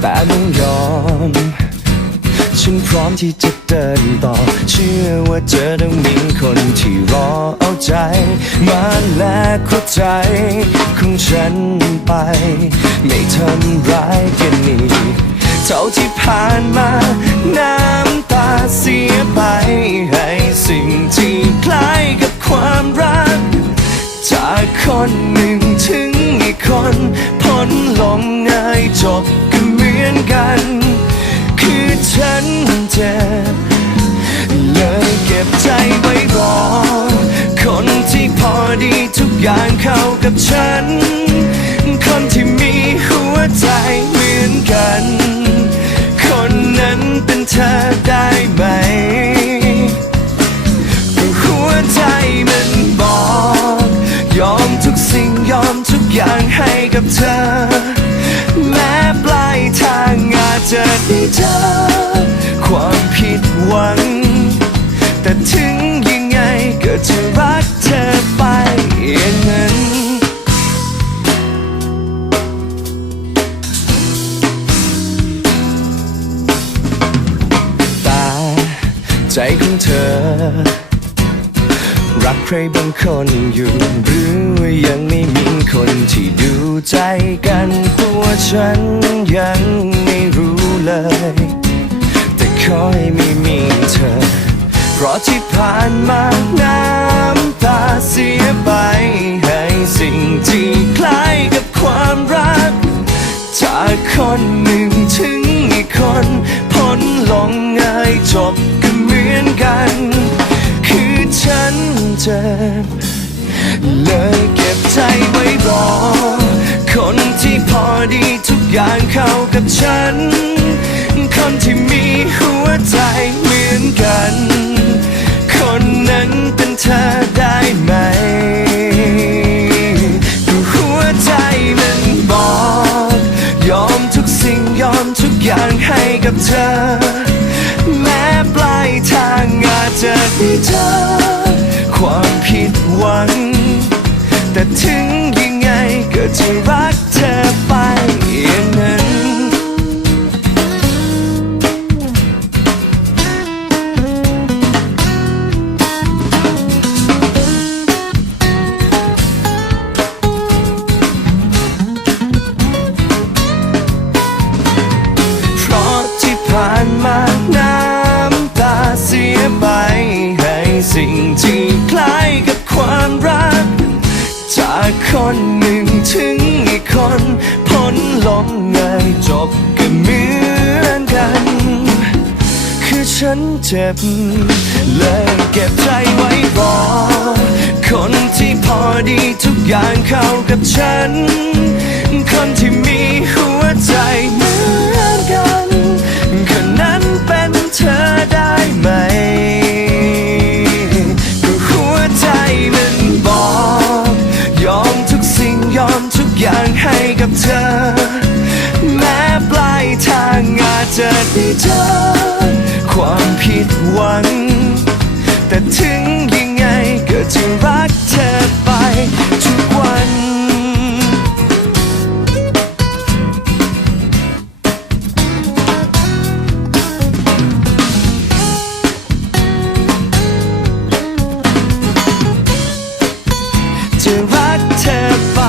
แต่ต้องยอม ฉันพร้อมที่จะเดินต่อ เชื่อว่าเจอต้องมีคนที่รอเอาใจ มาและเข้าใจของฉันไป ไม่ทำร้ายกันอีกเท่าที่ผ่านมา น้ำตาเสียไป ให้สิ่งที่คล้ายกับความรัก จากคนหนึ่งถึงอีกคน นลงง่ายจบก็เหมือนกัน คือฉันเจ็บเลยเก็บใจไว้รอคนที่พอดีทุกอย่างเข้ากับฉัน คนที่มีหัวใจเหมือนกัน คนนั้นเป็นเธอได้ไหมหัวใจมัน ให้กับเธอ แม้ปลายทางอาจจะได้เจอ ความผิดหวัง แต่ถึงยังไงก็จะรักเธอไปอย่างนั้นแต่ใจของเธอ รักใครบางคนอยู่ หรือว่ายังไม่มีคนที่ดูใจกันตัวฉันยังไม่รู้เลย แต่ขอให้ไม่มีเธอ เพราะที่ผ่านมาน้ำตาเสียไป ให้สิ่งที่คล้ายกับความรัก จากคนหนึ่งถึงอีกคนพ้นลงง่ายจบ เจ็บเลยเก็บใจไว้รอ คนที่พอดีทุกอย่างเข้ากับฉัน คนที่มีหัวใจเหมือนกัน คนนั้นเป็นเธอได้ไหมก็หัวใจมันบอก ยอมทุกสิ่งยอมทุกอย่างให้กับเธอ แม้ปลายทางอาจจะได้เจอ ผิดหวัง แต่ถึง ฉันเจ็บ เลยเก็บใจไว้รอ คนที่พอดีทุกอย่างเข้ากับฉัน คนที่มีหัวใจเหมือนกันคนนั้นเป็นเธอได้ไหมก็หัวใจมันบอก ยอมทุกสิ่งยอมทุกอย่างให้กับเธอ แม้ปลายทางอาจจะได้เจอ ความผิดหวัง แต่ถึงยังไงก็จะรักเธอไปทุกวันจะรักเธอไป